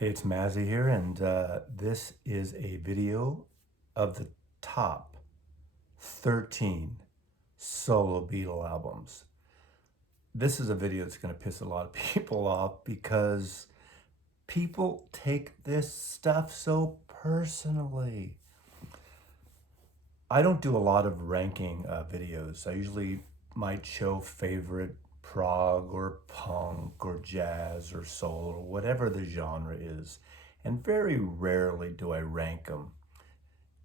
Hey, it's Mazzy here, and this is a video of the top 13 solo Beatle albums. This is a video that's going to piss a lot of people off because people take this stuff so personally. I don't do a lot of ranking videos. I usually might show favorite prog or punk or jazz or soul or whatever the genre is. And very rarely do I rank them.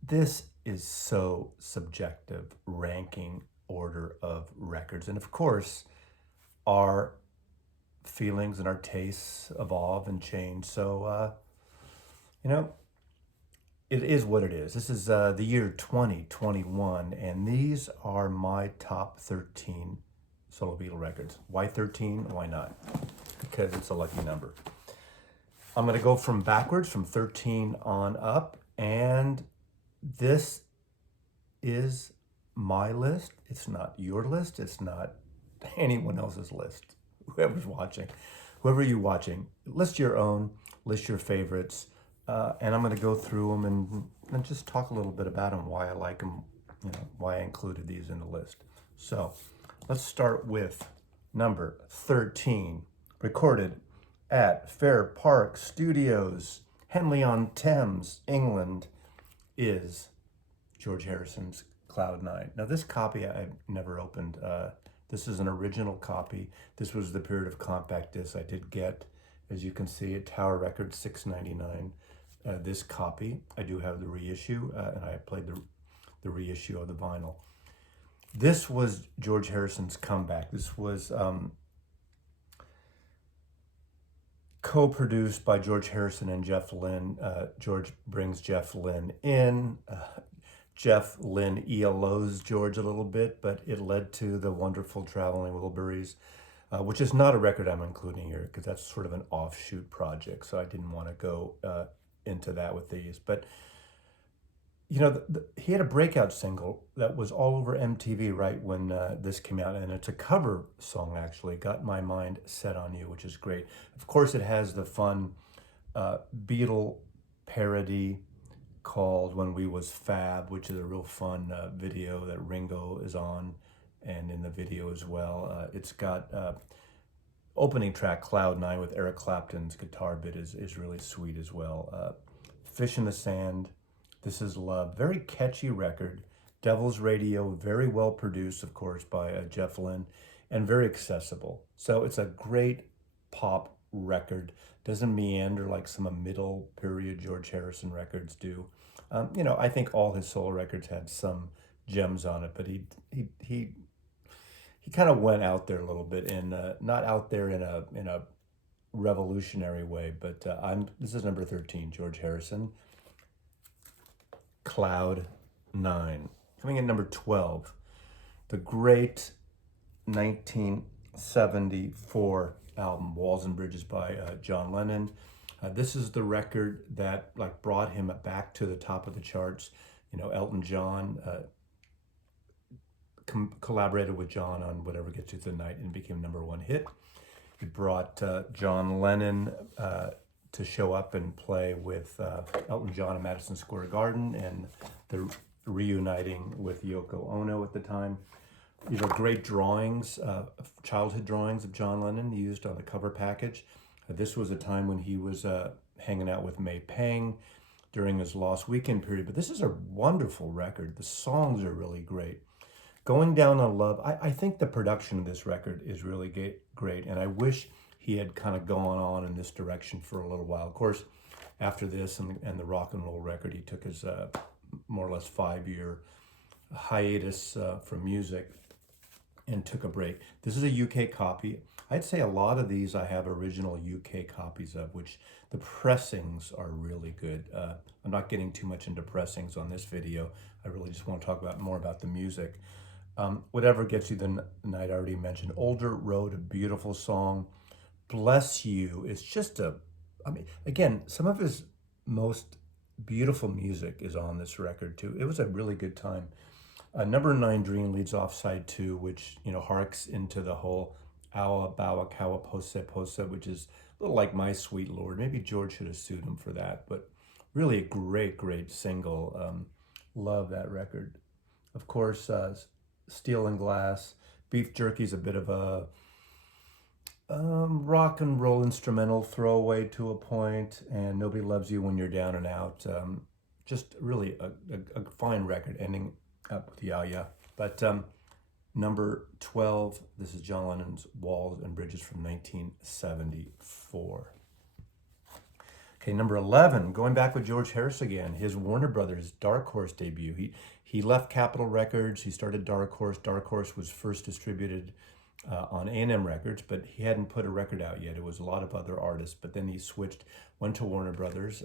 This is so subjective, ranking order of records. And of course, our feelings and our tastes evolve and change. So, you know, it is what it is. This is the year 2021, and these are my top 13 solo Beatle records. Why 13? Why not? Because it's a lucky number. I'm going to go from backwards, from 13 on up, and this is my list. It's not your list. It's not anyone else's list. Whoever's watching, whoever you're watching, list your own, list your favorites. And I'm going to go through them and just talk a little bit about them, why I like them, why I included these in the list. So let's start with number 13, recorded at Fair Park Studios, Henley-on-Thames, England, is George Harrison's Cloud 9. Now this copy I've never opened. This is an original copy. This was the period of compact discs I did get, as you can see, at Tower Records, $6.99. This copy, I do have the reissue, and I played the reissue of the vinyl. This was George Harrison's comeback. This was co-produced by George Harrison and Jeff Lynne. George brings Jeff Lynne in. Jeff Lynne ELOs George a little bit, but it led to the wonderful Traveling Wilburys, which is not a record I'm including here because that's sort of an offshoot project, so I didn't want to go into that with these. But you know, he had a breakout single that was all over MTV right when this came out, and it's a cover song, actually, Got My Mind Set on You, which is great. Of course, it has the fun Beatle parody called When We Was Fab, which is a real fun video that Ringo is on, and in the video as well. It's got opening track Cloud 9 with Eric Clapton's guitar bit is really sweet as well. Fish in the Sand, This Is Love, very catchy record. Devil's Radio, very well produced, of course, by Jeff Lynne, and very accessible. So it's a great pop record. Doesn't meander like some middle period George Harrison records do. I think all his solo records had some gems on it, but he kind of went out there a little bit, and not out there in a revolutionary way. But this is number 13, George Harrison, Cloud 9. Coming in number 12, the great 1974 album Walls and Bridges by John Lennon. This is the record that brought him back to the top of the charts. Elton John collaborated with John on Whatever Gets You Through the Night and became #1 hit. It brought John Lennon to show up and play with Elton John at Madison Square Garden, and the reuniting with Yoko Ono at the time. These are great drawings, childhood drawings of John Lennon used on the cover package. This was a time when he was hanging out with May Pang during his Lost Weekend period. But this is a wonderful record. The songs are really great. Going Down on Love, I think the production of this record is really great. And I wish he had kind of gone on in this direction for a little while. Of course, after this and the rock and roll record, he took his more or less 5-year hiatus from music and took a break. This is a UK copy. I'd say a lot of these I have original UK copies of, which the pressings are really good. I'm not getting too much into pressings on this video. I really just want to talk more about the music. Whatever Gets You the Night, I already mentioned. Older Road, a beautiful song. Bless You is just again, some of his most beautiful music is on this record too. It was a really good time. Number 9, Dream, leads off side 2, which harks into the whole Awa Bawa Kawa Pose Pose, which is a little like My Sweet Lord. Maybe George should have sued him for that, but really a great, great single. Love that record. Of course, Steel and Glass. Beef Jerky's a bit of a rock and roll instrumental throwaway to a point, and Nobody Loves You When You're Down and Out. Just really a fine record, ending up with Yeah Yeah. But number 12, this is John Lennon's Walls and Bridges from 1974. Okay, number 11, going back with George Harris again, his Warner Brothers Dark Horse debut. He left Capitol Records, he started Dark Horse. Dark Horse was first distributed on A&M Records, but he hadn't put a record out yet. It was a lot of other artists, but then he switched, went to Warner Brothers,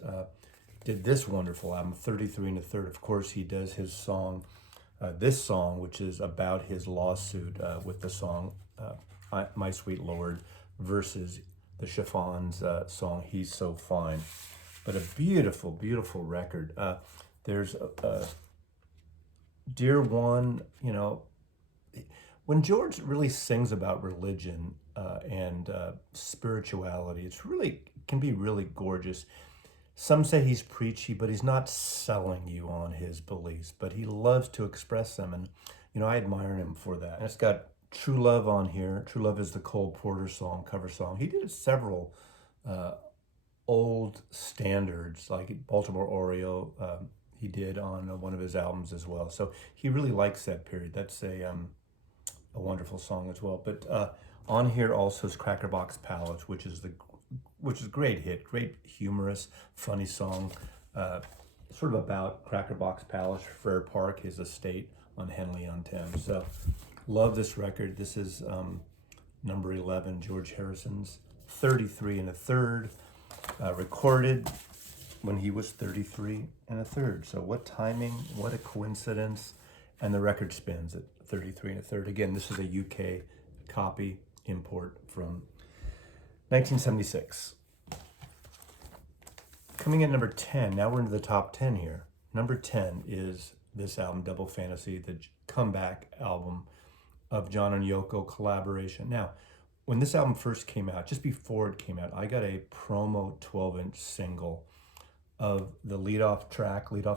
did this wonderful album, 33 1/3. Of course, he does his song, this song, which is about his lawsuit with the song My Sweet Lord versus the Chiffons song He's So Fine. But a beautiful, beautiful record. There's Dear One, you know, when George really sings about religion and spirituality, it's really can be really gorgeous. Some say he's preachy, but he's not selling you on his beliefs, but he loves to express them. And, you know, I admire him for that. And it's got True Love on here. True Love is the Cole Porter song, cover song. He did several old standards, like Baltimore Oriole. He did on one of his albums as well. So he really likes that period. That's a wonderful song as well. But on here also is Crackerbox Palace, which is a great hit, great humorous, funny song, sort of about Crackerbox Palace, Fair Park, his estate on Henley-on-Thames. So love this record. This is number 11, George Harrison's 33 1/3, recorded when he was 33 1/3. So what timing, what a coincidence. And the record spins at 33 1/3. Again, this is a UK copy import from 1976. Coming in number 10, now we're into the top 10 here. Number 10 is this album, Double Fantasy, the comeback album of John and Yoko collaboration. Now, when this album first came out, just before it came out, I got a promo 12-inch single of the lead-off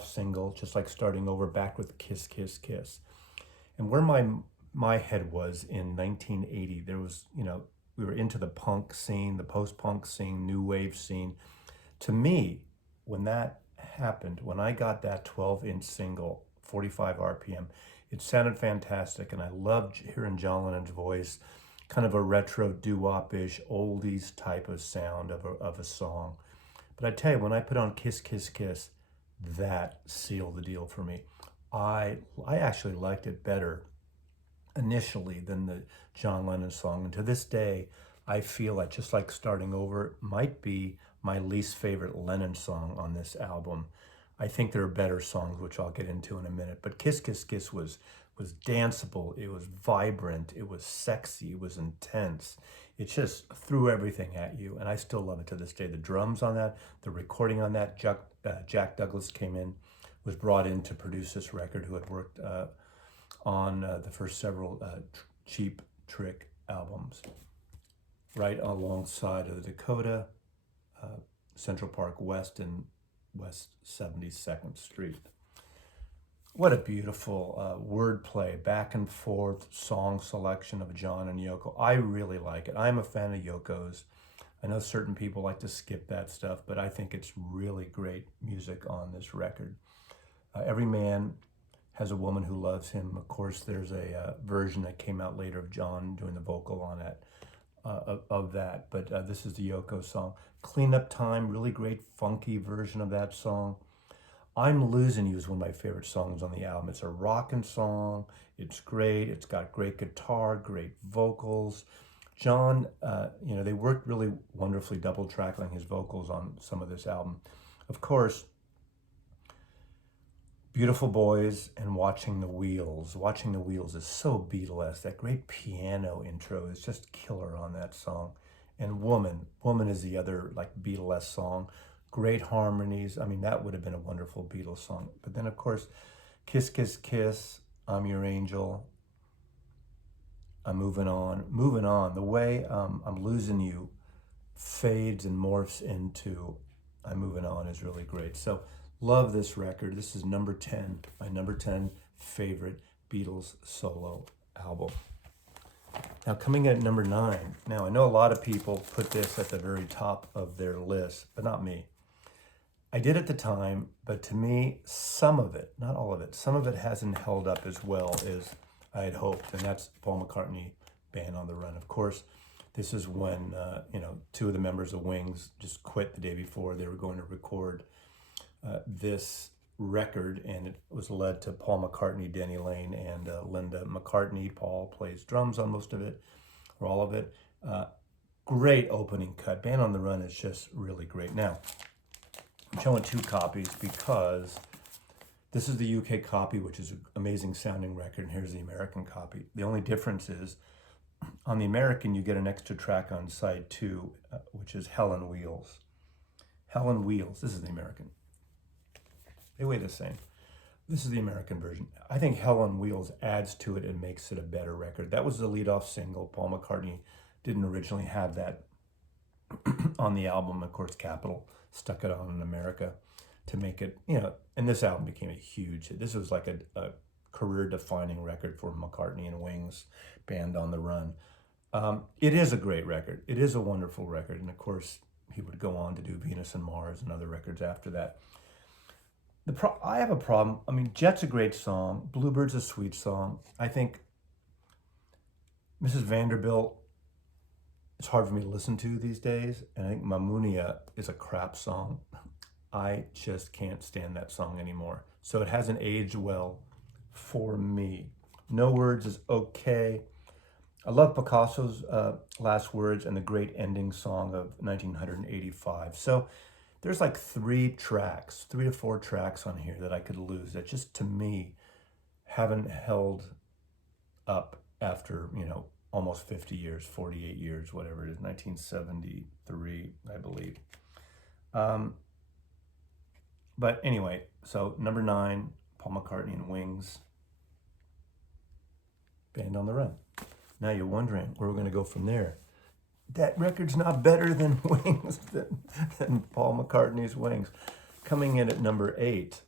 single, Just Like Starting Over, back with Kiss, Kiss, Kiss. And where my head was in 1980, there was, you know, we were into the punk scene, the post-punk scene, new wave scene. To me, when that happened, when I got that 12-inch single, 45 RPM, it sounded fantastic, and I loved hearing John Lennon's voice, kind of a retro doo-wop-ish, oldies type of sound of a song. But I tell you, when I put on Kiss, Kiss, Kiss, that sealed the deal for me. I actually liked it better initially than the John Lennon song. And to this day, I feel that Just Like Starting Over might be my least favorite Lennon song on this album. I think there are better songs, which I'll get into in a minute. But Kiss, Kiss, Kiss was danceable. It was vibrant. It was sexy. It was intense. It just threw everything at you. And I still love it to this day. The drums on that, the recording on that, Jack Douglas was brought in to produce this record, who had worked on the first several Cheap Trick albums, right alongside of the Dakota, Central Park West, and West 72nd Street. What a beautiful wordplay, back and forth song selection of John and Yoko. I really like it. I'm a fan of Yoko's. I know certain people like to skip that stuff, but I think it's really great music on this record. Every man has a woman who loves him. Of course, there's a version that came out later of John doing the vocal on that, of that. But this is the Yoko song. Cleanup Time, really great funky version of that song. I'm Losing You is one of my favorite songs on the album. It's a rockin' song. It's great. It's got great guitar, great vocals. John, they worked really wonderfully double tracking his vocals on some of this album. Of course, Beautiful Boys and Watching the Wheels. Watching the Wheels is so Beatles. That great piano intro is just killer on that song. And Woman is the other like Beatles song. Great harmonies. I mean, that would have been a wonderful Beatles song. But then, of course, Kiss, Kiss, Kiss, I'm Your Angel, I'm moving on, moving on. The way I'm losing you fades and morphs into I'm moving on is really great. So love this record. This is number 10, my number 10 favorite Beatles solo album. Now coming in at number 9. Now I know a lot of people put this at the very top of their list, but not me. I did at the time, but to me, some of it, not all of it, some of it hasn't held up as well as I had hoped, and that's Paul McCartney, Band on the Run. Of course, this is when, two of the members of Wings just quit the day before they were going to record this record, and it was led to Paul McCartney, Denny Lane, and Linda McCartney. Paul plays drums on most of it, or all of it. Great opening cut. Band on the Run is just really great. Now, I'm showing 2 copies because this is the UK copy, which is an amazing sounding record, and here's the American copy. The only difference is on the American, you get an extra track on side 2, which is Hell on Wheels. Hell on Wheels, this is the American. They weigh the same. This is the American version. I think Hell on Wheels adds to it and makes it a better record. That was the lead-off single. Paul McCartney didn't originally have that on the album. Of course, Capitol stuck it on in America to make it, and this album became a huge hit. This was like a career-defining record for McCartney and Wings, Band on the Run. It is a great record. It is a wonderful record. And of course, he would go on to do Venus and Mars and other records after that. I have a problem. I mean, Jet's a great song. Bluebird's a sweet song. I think Mrs. Vanderbilt, it's hard for me to listen to these days. And I think Mamunia is a crap song. I just can't stand that song anymore. So it hasn't aged well for me. No Words is okay. I love Picasso's Last Words and the great ending song of 1985. So there's like 3 to 4 tracks on here that I could lose that just to me haven't held up after, almost 50 years, 48 years, whatever it is, 1973, I believe. But anyway, so number 9, Paul McCartney and Wings, Band on the Run. Now you're wondering where we're going to go from there. That record's not better than Wings, than Paul McCartney's Wings. Coming in at number 8,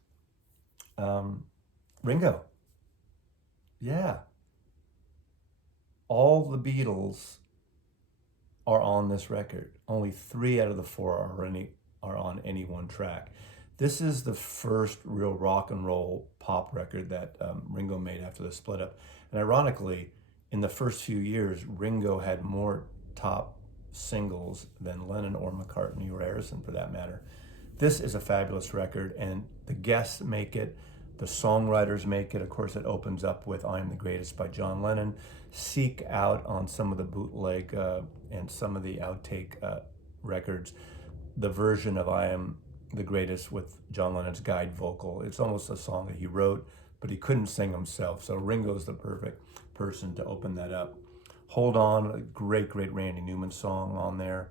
Ringo. Yeah. All the Beatles are on this record. Only 3 out of the 4 are on any one track. This is the first real rock and roll pop record that Ringo made after the split up. And ironically, in the first few years, Ringo had more top singles than Lennon or McCartney or Harrison for that matter. This is a fabulous record, and the guests make it, the songwriters make it. Of course, it opens up with I Am the Greatest by John Lennon. Seek out on some of the bootleg and some of the outtake records the version of I Am the Greatest with John Lennon's guide vocal. It's almost a song that he wrote, but he couldn't sing himself. So Ringo's the perfect person to open that up. Hold On, a great Randy Newman song on there.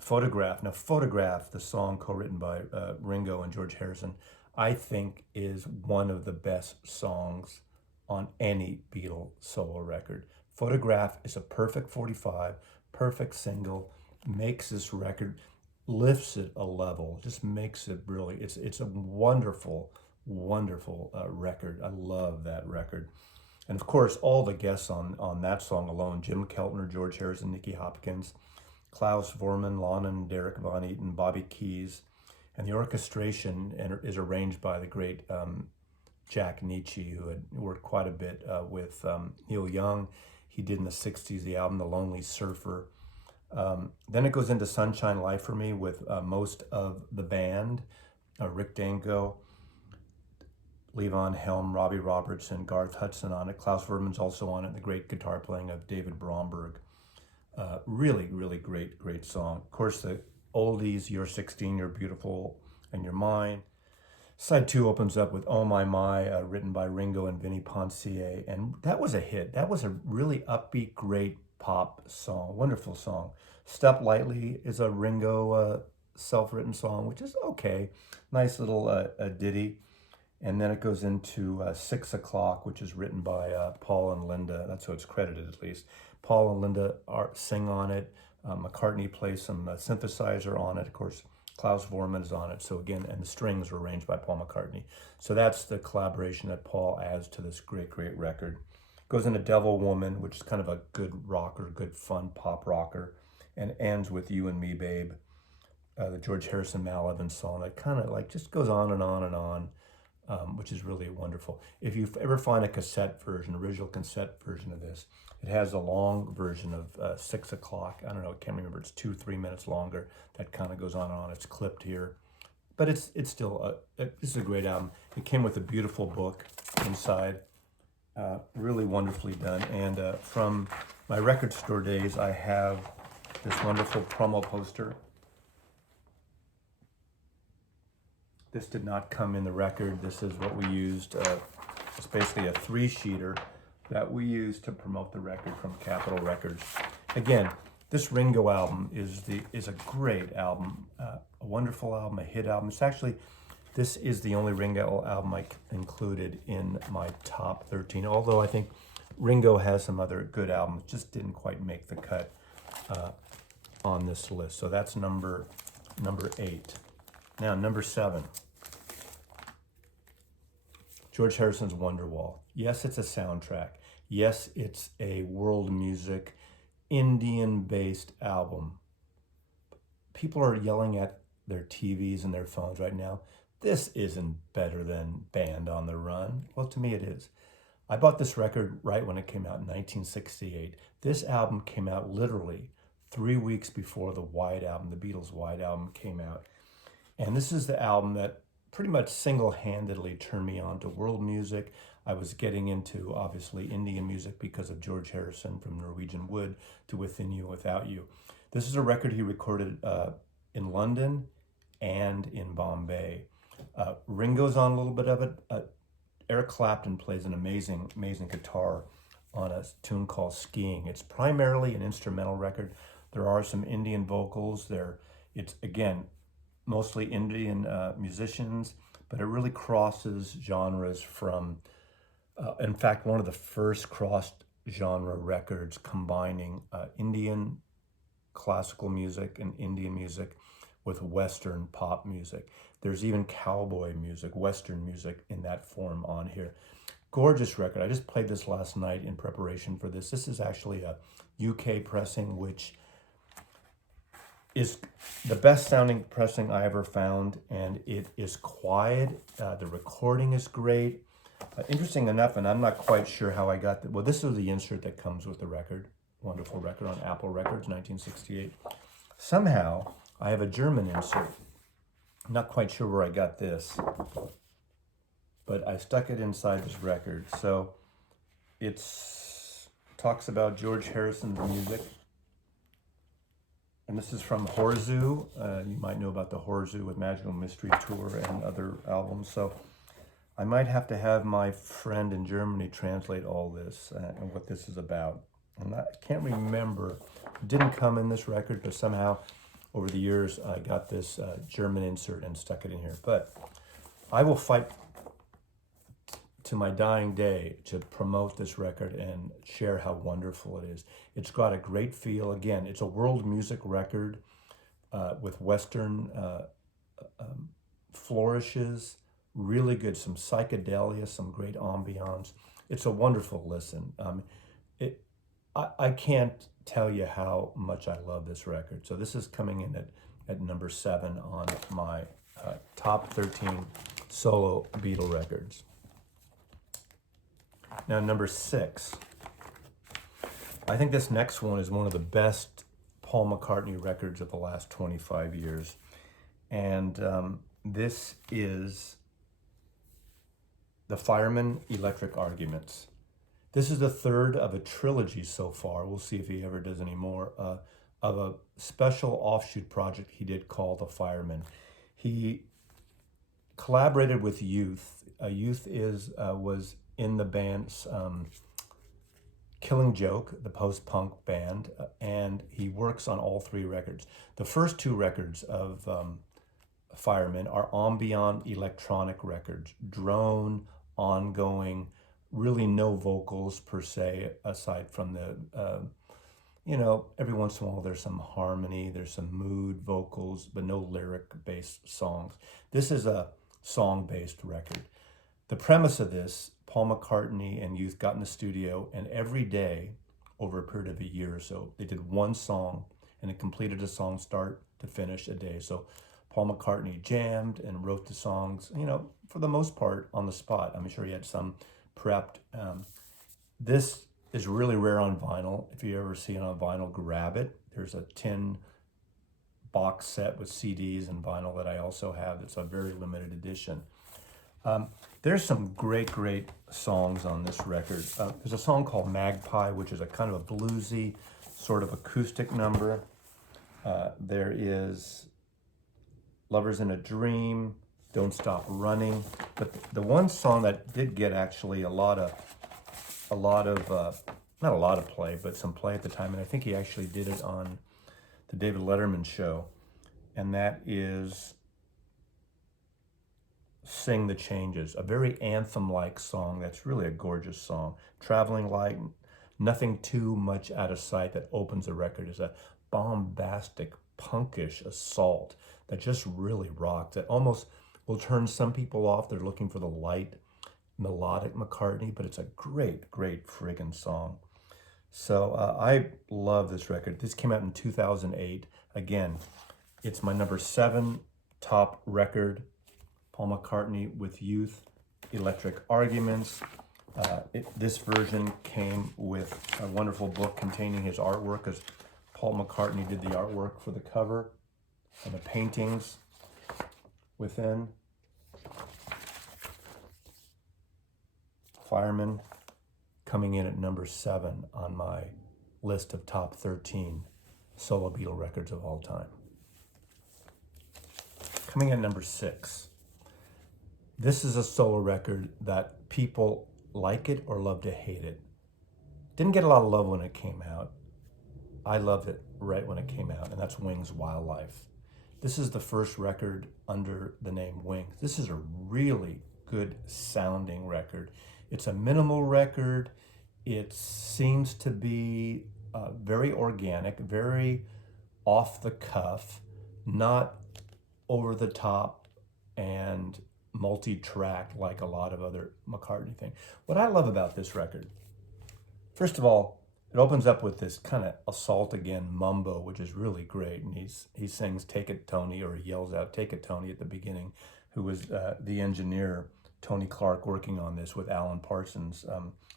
Photograph. Now, Photograph, the song co-written by Ringo and George Harrison, I think is one of the best songs on any Beatle solo record. Photograph is a perfect 45, perfect single, makes this record, lifts it a level, just makes it really, it's a wonderful record. I love that record. And of course, all the guests on that song alone, Jim Keltner, George Harrison, Nicky Hopkins, Klaus Vormann, Lonnon, Derek Von Eaton, Bobby Keys, and the orchestration is arranged by the great Jack Nietzsche, who had worked quite a bit with Neil Young. He did in the 60s the album The Lonely Surfer. Then it goes into Sunshine Life for me with most of the band, Rick Danko, Levon Helm, Robbie Robertson, Garth Hudson on it. Klaus Vormann's also on it, the great guitar playing of David Bromberg. Really great song. Of course, the oldies, You're 16, You're Beautiful, and You're Mine. Side 2 opens up with Oh My, written by Ringo and Vinnie Poncier, and that was a hit. That was a really upbeat, great pop song, wonderful song. Step Lightly is a Ringo self-written song, which is okay. Nice little ditty. And then it goes into 6 O'Clock, which is written by Paul and Linda. That's how it's credited, at least. Paul and Linda sing on it. McCartney plays some synthesizer on it. Of course, Klaus Voormann is on it. So again, and the strings were arranged by Paul McCartney. So that's the collaboration that Paul adds to this great, great record. Goes into Devil Woman, which is kind of a good rocker, good fun pop rocker, and ends with You and Me, Babe, the George Harrison, Mal Evans song. That kind of like just goes on and on and on, which is really wonderful. If you ever find a cassette version, original cassette version of this, it has a long version of 6 O'Clock. I don't know, I can't remember. It's 2-3 minutes longer. That kind of goes on and on. It's clipped here, but it's still this is a great album. It came with a beautiful book inside. Really wonderfully done. And from my record store days, I have this wonderful promo poster. This did not come in the record. This is what we used. It's basically a 3-sheeter that we used to promote the record from Capitol Records. Again, this Ringo album is a great album, a wonderful album, a hit album. It's actually, this is the only Ringo album I included in my top 13, although I think Ringo has some other good albums, just didn't quite make the cut on this list. So that's number 8. Now, number 7. George Harrison's Wonderwall. Yes, it's a soundtrack. Yes, it's a world music, Indian-based album. People are yelling at their TVs and their phones right now. This isn't better than Band on the Run. Well, to me it is. I bought this record right when it came out in 1968. This album came out literally 3 weeks before the White Album, the Beatles' White Album came out. And this is the album that pretty much single-handedly turned me on to world music. I was getting into, obviously, Indian music because of George Harrison, from Norwegian Wood to Within You, Without You. This is a record he recorded in London and in Bombay. Ringo's on a little bit of it. Eric Clapton plays an amazing, amazing guitar on a tune called Skiing. It's primarily an instrumental record. There are some Indian vocals there. It's, again, mostly Indian musicians, but it really crosses genres from, in fact, one of the first cross-genre records combining Indian classical music and Indian music with Western pop music. There's even cowboy music, Western music in that form on here. Gorgeous record. I just played this last night in preparation for this. This is actually a UK pressing, which is the best sounding pressing I ever found, and it is quiet. The recording is great. Interesting enough, and I'm not quite sure how I got that. Well, this is the insert that comes with the record. Wonderful record on Apple Records, 1968. Somehow, I have a German insert. I'm not quite sure where I got this, but I stuck it inside this record. So talks about George Harrison's music. And this is from Horzu. You might know about the Horzu with Magical Mystery Tour and other albums. So I might have to have my friend in Germany translate all this and what this is about. And I can't remember. It didn't come in this record, but somehow over the years I got this German insert and stuck it in here. But I will fight to my dying day to promote this record and share how wonderful it is. It's got a great feel. Again, it's a world music record with Western flourishes, really good, some psychedelia, some great ambiance. It's a wonderful listen. I can't tell you how much I love this record. So this is coming in at number 7 on my top 13 solo Beatle records. Now, number 6. I think this next one is one of the best Paul McCartney records of the last 25 years. And this is the Firemen Electric Arguments. This is the third of a trilogy so far. We'll see if he ever does any more, of a special offshoot project he did called the Firemen. He collaborated with Youth. Youth was in the band's Killing Joke, the post-punk band, and he works on all 3 records. The first 2 records of Firemen are ambient electronic records, drone, ongoing, really no vocals per se, aside from every once in a while there's some harmony, there's some mood vocals, but no lyric-based songs. This is a song-based record. The premise of this, Paul McCartney and Youth got in the studio, and every day, over a period of a year or so, they did one song, and it completed a song start to finish a day. So Paul McCartney jammed and wrote the songs, for the most part on the spot. I'm sure he had some prepped. This is really rare on vinyl. If you ever see it on vinyl, grab it. There's a tin box set with CDs and vinyl that I also have. It's a very limited edition. There's some great songs on this record. There's a song called Magpie, which is a kind of a bluesy sort of acoustic number. There is Lovers in a Dream, Don't Stop Running. But the one song that did get actually not a lot of play, but some play at the time, and I think he actually did it on the David Letterman show, and that is Sing the Changes, a very anthem-like song that's really a gorgeous song. Traveling Light, nothing too much out of sight, that opens the record is a bombastic, punkish assault that just really rocks. That almost will turn some people off. They're looking for the light, melodic McCartney, but it's a great friggin' song. So I love this record. This came out in 2008. Again, it's my number 7 top record. Paul McCartney with Youth, Electric Arguments. This version came with a wonderful book containing his artwork, because Paul McCartney did the artwork for the cover and the paintings within. Firemen coming in at number 7 on my list of top 13 solo Beatle records of all time. Coming in at number 6. This is a solo record that people like it or love to hate it. Didn't get a lot of love when it came out. I loved it right when it came out, and that's Wings' Wildlife. This is the first record under the name Wings. This is a really good sounding record. It's a minimal record. It seems to be very organic, very off the cuff, not over the top and multi-track like a lot of other McCartney things. What I love about this record, first of all, it opens up with this kind of assault again mumbo, which is really great. And he sings "Take It, Tony," or he yells out "Take It, Tony" at the beginning, who was the engineer, Tony Clark, working on this with Alan Parsons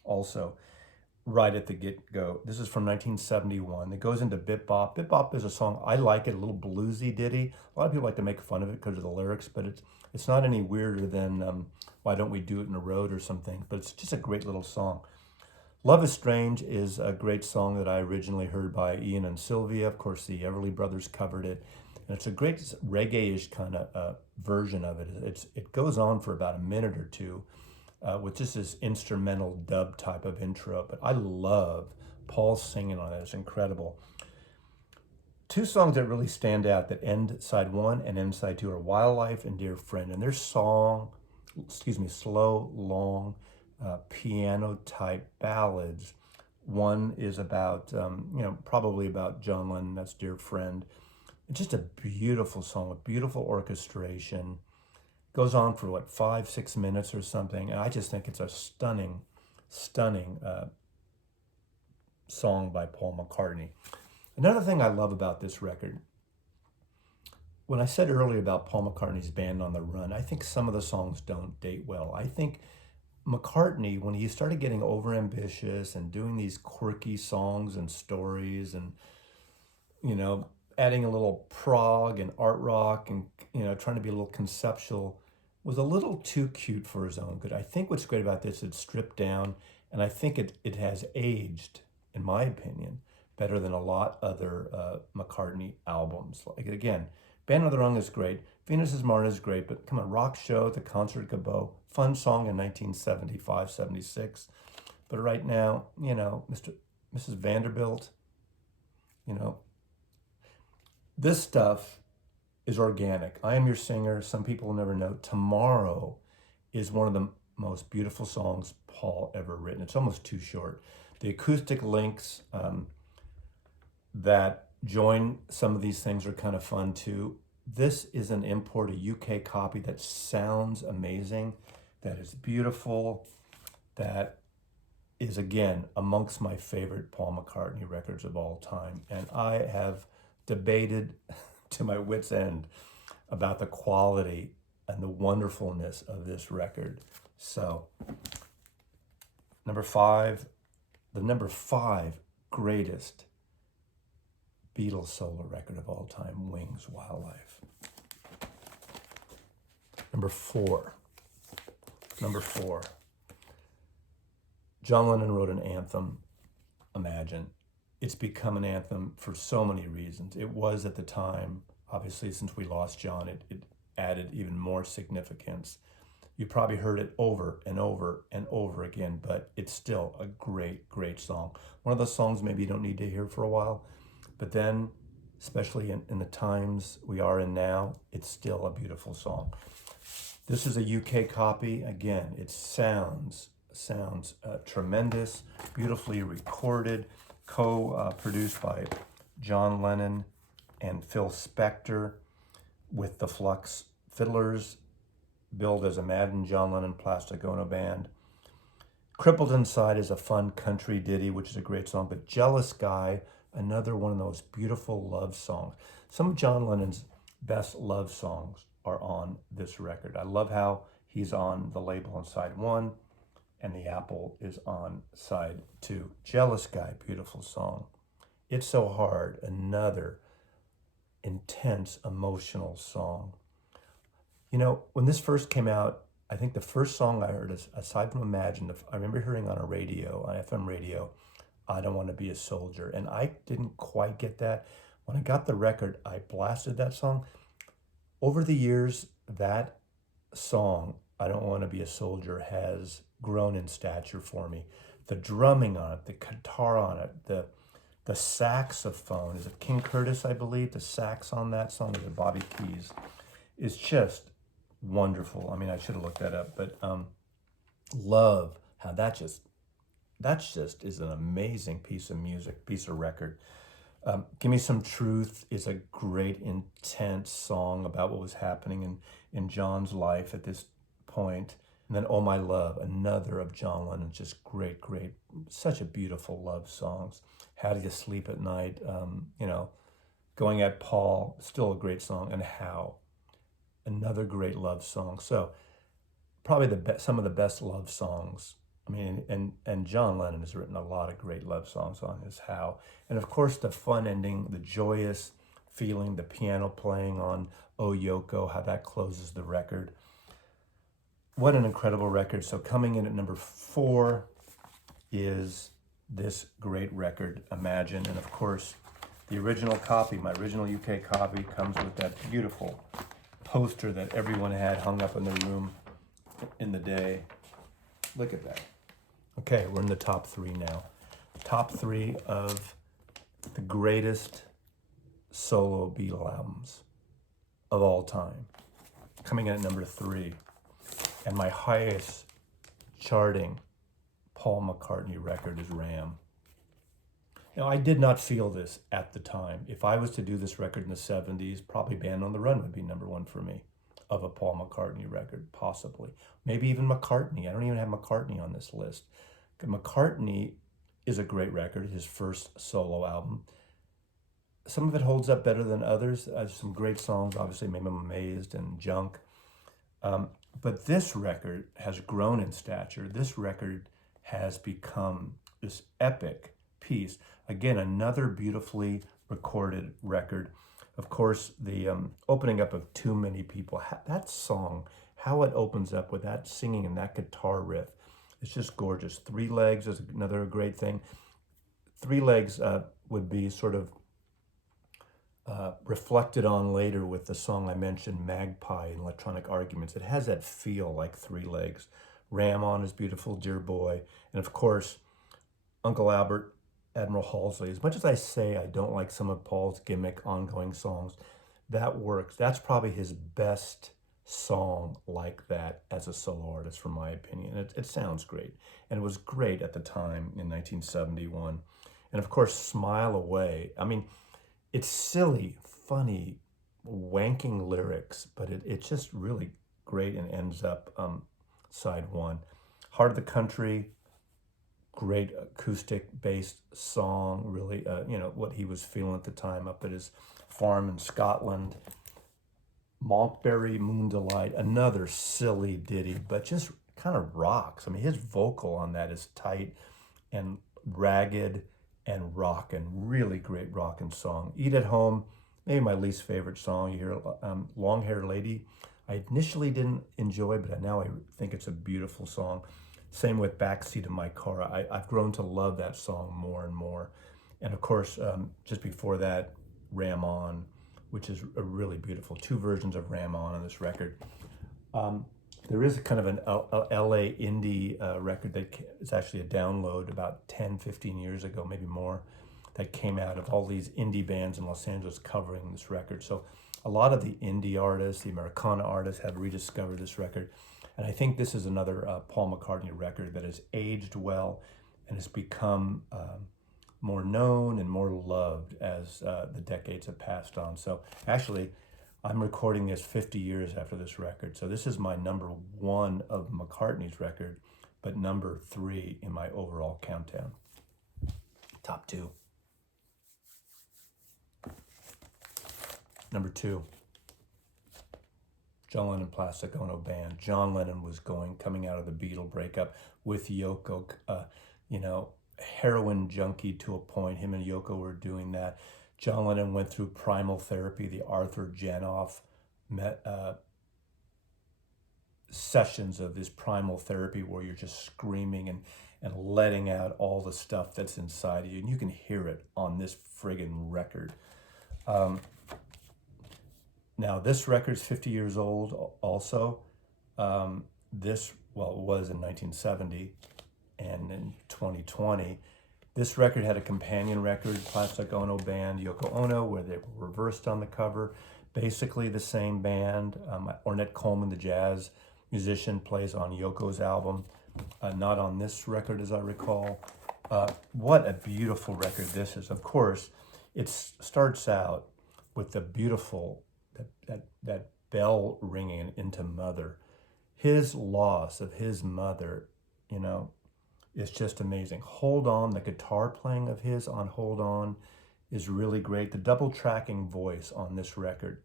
also right at the get-go. This is from 1971. It goes into Bip Bop. Bip Bop is a song, I like it, a little bluesy ditty. A lot of people like to make fun of it because of the lyrics, but it's not any weirder than Why Don't We Do It in the Road or something, but it's just a great little song. Love is Strange is a great song that I originally heard by Ian and Sylvia. Of course, the Everly Brothers covered it. And it's a great reggae-ish kind of version of it. It goes on for about a minute or two with just this instrumental dub type of intro. But I love Paul singing on it. It's incredible. 2 songs that really stand out that end side 1 and end side 2 are Wildlife and Dear Friend. And they're slow, long, piano type ballads. One is about, probably about John Lennon, that's Dear Friend. It's just a beautiful song, a beautiful orchestration. Goes on for 5-6 minutes or something. And I just think it's a stunning song by Paul McCartney. Another thing I love about this record, when I said earlier about Paul McCartney's Band on the Run, I think some of the songs don't date well. I think McCartney, when he started getting overambitious and doing these quirky songs and stories and, adding a little prog and art rock and, trying to be a little conceptual, was a little too cute for his own good. I think what's great about this, it's stripped down, and I think it has aged, in my opinion, better than a lot other McCartney albums. Like, again, Band on the Run is great. Venus is Mars is great, but come on, Rock Show at the Concert at Cabot, fun song in 1975, 76. But right now, Mrs. Vanderbilt, this stuff is organic. I Am Your Singer, Some People Will Never Know. Tomorrow is one of the most beautiful songs Paul ever written. It's almost too short. The acoustic links that join some of these things are kind of fun too. This is an import, a UK copy that sounds amazing, that is beautiful, that is, again, amongst my favorite Paul McCartney records of all time. And I have debated to my wit's end about the quality and the wonderfulness of this record. So, number 5, the number 5 greatest Beatles-Solo record of all time, Wings, Wildlife. Number 4. John Lennon wrote an anthem, Imagine. It's become an anthem for so many reasons. It was at the time, obviously, since we lost John, it added even more significance. You probably heard it over and over and over again, but it's still a great, great song. One of those songs maybe you don't need to hear for a while, but then, especially in the times we are in now, it's still a beautiful song. This is a UK copy. Again, it sounds tremendous, beautifully recorded, co-produced by John Lennon and Phil Spector, with the Flux Fiddlers, billed as Imagine, John Lennon, Plastic Ono Band. Crippled Inside is a fun country ditty, which is a great song, but Jealous Guy, another one of those beautiful love songs. Some of John Lennon's best love songs are on this record. I love how he's on the label on side 1, and the apple is on side 2. Jealous Guy, beautiful song. It's So Hard, another intense, emotional song. You know, when this first came out, I think the first song I heard, aside from Imagine, I remember hearing on a radio, on FM radio, I Don't Want to Be a Soldier. And I didn't quite get that. When I got the record, I blasted that song. Over the years, that song, I Don't Want to Be a Soldier, has grown in stature for me. The drumming on it, the guitar on it, the saxophone, is it King Curtis, I believe? The sax on that song, is it Bobby Keys? Is just wonderful. I mean, I should have looked that up, but love how that just is an amazing piece of music, piece of record. Give Me Some Truth is a great, intense song about what was happening in John's life at this point. And then Oh My Love, another of John Lennon's just great, such a beautiful love songs. How Do You Sleep at Night? Going at Paul, still a great song. And How, another great love song. So probably some of the best love songs. I mean, and John Lennon has written a lot of great love songs on his How. And of course, the fun ending, the joyous feeling, the piano playing on Oh Yoko, how that closes the record. What an incredible record. So coming in at number 4 is this great record, Imagine. And of course, the original copy, my original UK copy, comes with that beautiful poster that everyone had hung up in their room in the day. Look at that. Okay, we're in the top 3 now. Top 3 of the greatest solo Beatle albums of all time. Coming in at number 3. And my highest charting Paul McCartney record is Ram. Now, I did not feel this at the time. If I was to do this record in the 70s, probably Band on the Run would be number 1 for me of a Paul McCartney record, possibly. Maybe even McCartney. I don't even have McCartney on this list. McCartney is a great record, his first solo album. Some of it holds up better than others. Some great songs, obviously, Maybe I'm Amazed and Junk. But this record has grown in stature. This record has become this epic piece. Again, another beautifully recorded record. Of course, the opening up of Too Many People, that song, how it opens up with that singing and that guitar riff, it's just gorgeous. 3 Legs is another great thing. 3 Legs would be sort of reflected on later with the song I mentioned, Magpie and Electronic Arguments. It has that feel like 3 Legs. Ram On is beautiful, Dear Boy. And of course, Uncle Albert, Admiral Halsey. As much as I say I don't like some of Paul's gimmick ongoing songs, that works. That's probably his best song like that as a solo artist, from my opinion. It sounds great. And it was great at the time in 1971. And of course, Smile Away. I mean, it's silly, funny, wanking lyrics, but it's just really great and ends up side one. Heart of the Country, great acoustic based song, really, what he was feeling at the time up at his farm in Scotland. Monkberry Moon Delight, another silly ditty, but just kind of rocks. I mean, his vocal on that is tight and ragged and rockin', really great rockin' song. Eat at Home, maybe my least favorite song. You hear Long Hair Lady. I initially didn't enjoy, but now I think it's a beautiful song. Same with Backseat of My Car. I've grown to love that song more and more. And of course, just before that, Ram On, which is a really beautiful, two versions of Ram On this record. There is a kind of an LA indie record that is actually a download about 10, 15 years ago, maybe more, that came out of all these indie bands in Los Angeles covering this record. So a lot of the indie artists, the Americana artists have rediscovered this record. And I think this is another Paul McCartney record that has aged well and has become more known and more loved as the decades have passed on. So actually, I'm recording this 50 years after this record. So this is my number one of McCartney's record, but number 3 in my overall countdown. Top 2. Number 2, John Lennon Plastic Ono Band. John Lennon was coming out of the Beatle breakup with Yoko, heroin junkie to a point. Him and Yoko were doing that. John Lennon went through primal therapy, the Arthur Janoff sessions of this primal therapy where you're just screaming and letting out all the stuff that's inside of you. And you can hear it on this friggin' record. Now, this record's 50 years old also. It was in 1970 and in 2020. This record had a companion record, Plastic Ono Band, Yoko Ono, where they were reversed on the cover. Basically the same band. Ornette Coleman, the jazz musician, plays on Yoko's album, not on this record as I recall. What a beautiful record this is. Of course, it starts out with the beautiful, that bell ringing into Mother. His loss of his mother, it's just amazing. Hold On, the guitar playing of his on Hold On is really great. The double tracking voice on this record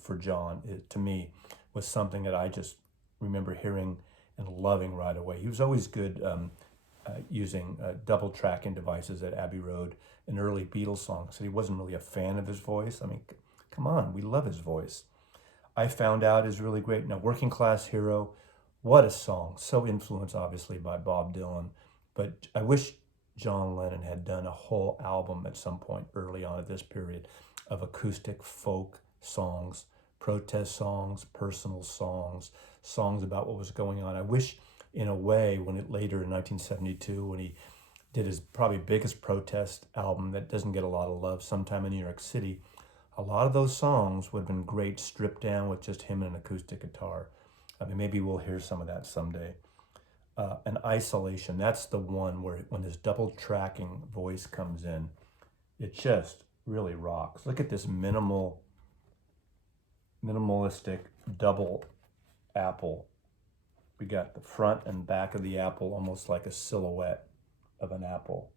for John, to me, was something that I just remember hearing and loving right away. He was always good using double tracking devices at Abbey Road in early Beatles songs. So he wasn't really a fan of his voice. I mean, come on, we love his voice. I Found Out is really great. Now, Working Class Hero, what a song. So influenced, obviously, by Bob Dylan. But I wish John Lennon had done a whole album at some point early on at this period of acoustic folk songs, protest songs, personal songs, songs about what was going on. I wish, in a way, later in 1972, when he did his probably biggest protest album that doesn't get a lot of love, Sometime in New York City, a lot of those songs would have been great stripped down with just him and an acoustic guitar. I mean, maybe we'll hear some of that someday. And Isolation, that's the one where when this double tracking voice comes in, it just really rocks. Look at this minimalistic double apple. We got the front and back of the apple almost like a silhouette of an apple.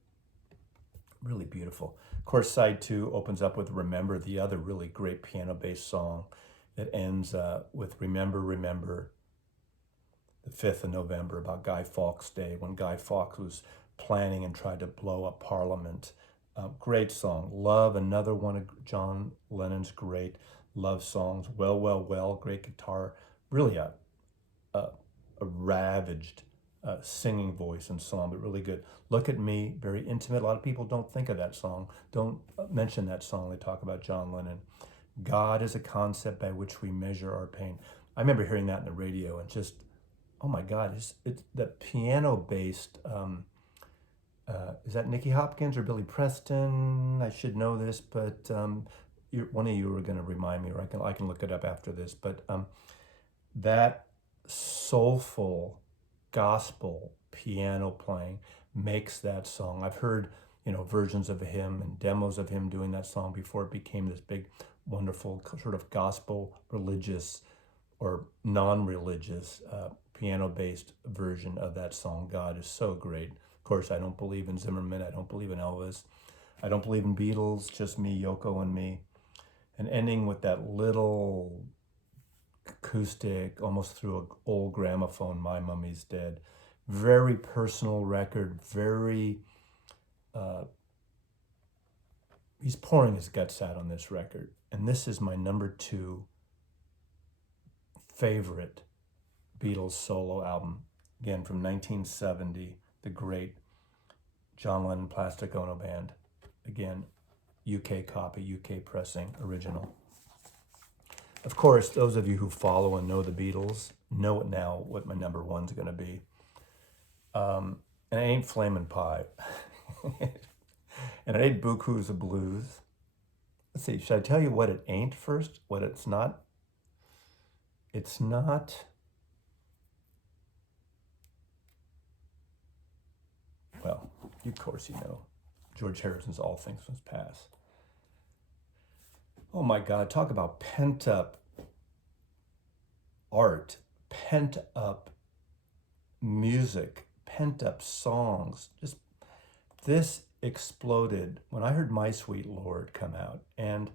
Really beautiful. Of course, side 2 opens up with Remember, the other really great piano-based song that ends with Remember, Remember, the 5th of November, about Guy Fawkes Day, when Guy Fawkes was planning and tried to blow up Parliament. Great song. Love, another one of John Lennon's great love songs. Well, Well, Well, great guitar. Really a ravaged singing voice and song, but really good. Look at Me, very intimate. A lot of people don't think of that song, don't mention that song. They talk about John Lennon. God is a concept by which we measure our pain. I remember hearing that in the radio and just, oh my God, it's the piano-based, is that Nicky Hopkins or Billy Preston? I should know this, but one of you were going to remind me, or I can look it up after this. But that soulful gospel piano playing makes that song. I've heard, versions of him and demos of him doing that song before it became this big, wonderful sort of gospel religious or non-religious piano-based version of that song. God is so great. Of course, I don't believe in Zimmerman. I don't believe in Elvis. I don't believe in Beatles, just me, Yoko, and me. And ending with that little acoustic, almost through an old gramophone, My Mummy's Dead. Very personal record, very, he's pouring his guts out on this record. And this is my number 2 favorite Beatles-Solo album. Again, from 1970, the great John Lennon Plastic Ono Band. Again, UK copy, UK pressing, original. Of course, those of you who follow and know the Beatles know it now what my number 1's going to be. And it ain't Flamin' Pie. And it ain't Buku's of Blues. Let's see, should I tell you what it ain't first? What it's not? It's not... Well, of course you know. George Harrison's All Things Must Pass. Oh my God, talk about pent-up art, pent-up music, pent-up songs. Just this exploded when I heard My Sweet Lord come out. And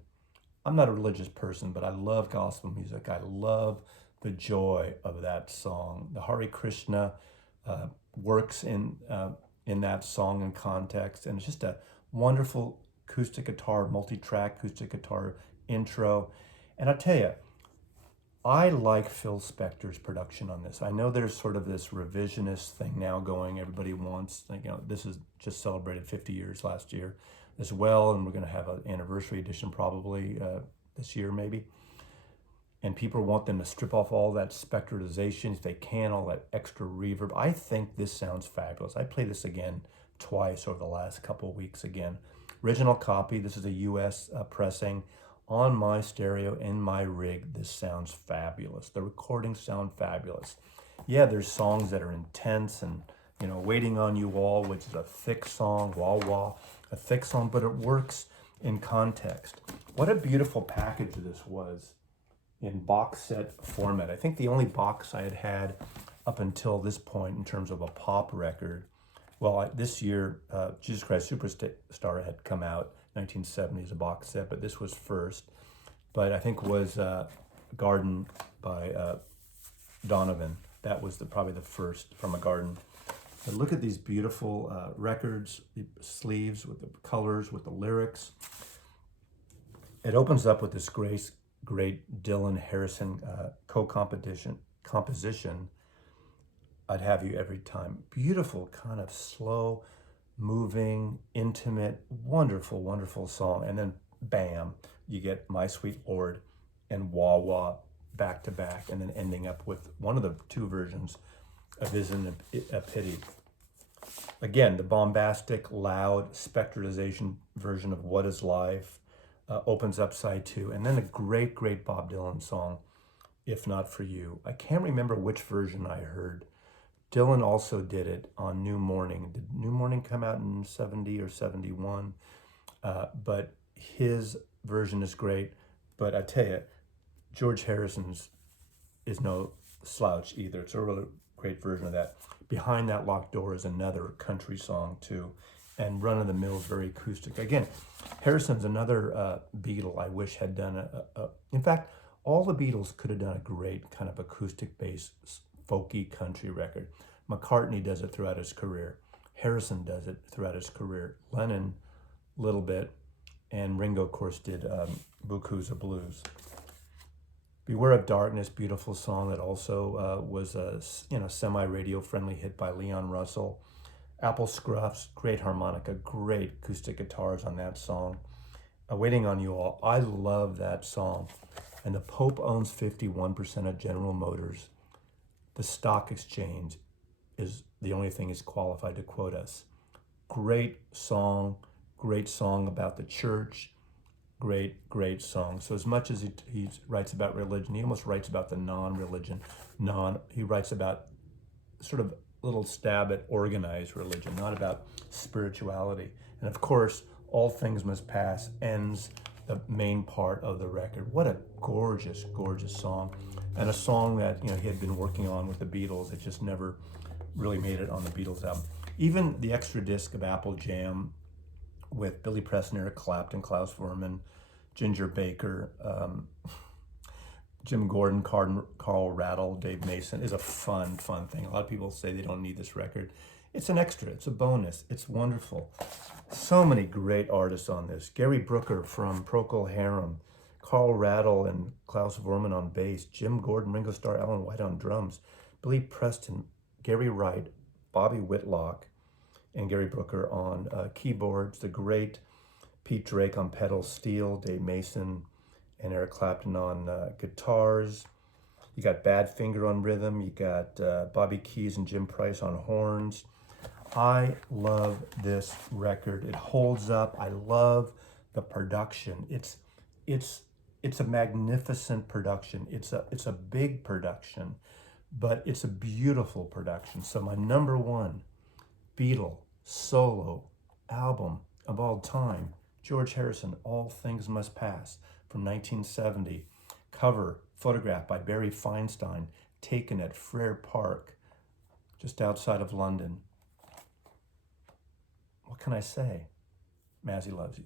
I'm not a religious person, but I love gospel music. I love the joy of that song. The Hare Krishna works in that song and context, and it's just a wonderful acoustic guitar, multi-track acoustic guitar intro. And I'll tell you, I like Phil Spector's production on this. I know there's sort of this revisionist thing now going. Everybody wants, this is just celebrated 50 years last year as well, and we're going to have an anniversary edition probably this year maybe. And people want them to strip off all that spectrization if they can, all that extra reverb. I think this sounds fabulous. I played this again twice over the last couple of weeks again. Original copy, this is a US pressing. On my stereo, in my rig, this sounds fabulous. The recordings sound fabulous. Yeah, there's songs that are intense and, Waiting on You All, which is a thick song, Wah Wah, a thick song, but it works in context. What a beautiful package this was in box set format. I think the only box I had had up until this point in terms of a pop record, well, this year, Jesus Christ Superstar had come out, 1970 as a box set, but this was first. But I think was Garden by Donovan. That was probably the first from a Garden. But look at these beautiful records, the sleeves with the colors, with the lyrics. It opens up with this great Dylan Harrison composition, I'd Have You Every Time. Beautiful, kind of slow, moving, intimate, wonderful, wonderful song. And then bam, you get My Sweet Lord and Wah Wah back to back, and then ending up with one of the 2 versions of Isn't It a Pity. Again, the bombastic, loud, spectrization version of What Is Life opens up side 2, and then a great Bob Dylan song, If Not For You. I can't remember which version I heard. Dylan also did it on New Morning. Did New Morning come out in 70 or 71? But his version is great. But I tell you, George Harrison's is no slouch either. It's a really great version of that. Behind That Locked Door is another country song too. And Run of the Mill is very acoustic. Again, Harrison's another Beatle I wish had done in fact, all the Beatles could have done a great kind of acoustic-based folky country record. McCartney does it throughout his career. Harrison does it throughout his career. Lennon, a little bit. And Ringo, of course, did Buku's of Blues. Beware of Darkness, beautiful song that also was a semi-radio friendly hit by Leon Russell. Apple Scruffs, great harmonica, great acoustic guitars on that song. Waiting on You All, I love that song. And the Pope owns 51% of General Motors. The stock exchange is the only thing is qualified to quote us. Great song about the church, great song. So as much as he writes about religion, he almost writes about the non-religion. He writes about sort of little stab at organized religion, not about spirituality. And of course, All Things Must Pass ends the main part of the record. What a gorgeous, gorgeous song. And a song that he had been working on with the Beatles. It just never really made it on the Beatles album. Even the extra disc of Apple Jam with Billy Preston, Eric Clapton, Klaus Voormann, Ginger Baker, Jim Gordon, Carl Rattle, Dave Mason is a fun thing. A lot of people say they don't need this record. It's an extra, it's a bonus, it's wonderful. So many great artists on this. Gary Brooker from Procol Harum, Carl Rattle and Klaus Voormann on bass, Jim Gordon, Ringo Starr, Alan White on drums, Billy Preston, Gary Wright, Bobby Whitlock, and Gary Brooker on keyboards, the great Pete Drake on pedal steel, Dave Mason and Eric Clapton on guitars. You got Badfinger on rhythm. You got Bobby Keys and Jim Price on horns. I love this record. It holds up. I love the production. It's a magnificent production. It's a big production, but it's a beautiful production. So my number one Beatles-Solo album of all time, George Harrison, All Things Must Pass, from 1970. Cover, photograph by Barry Feinstein, taken at Frere Park, just outside of London. What can I say? Mazzy loves you.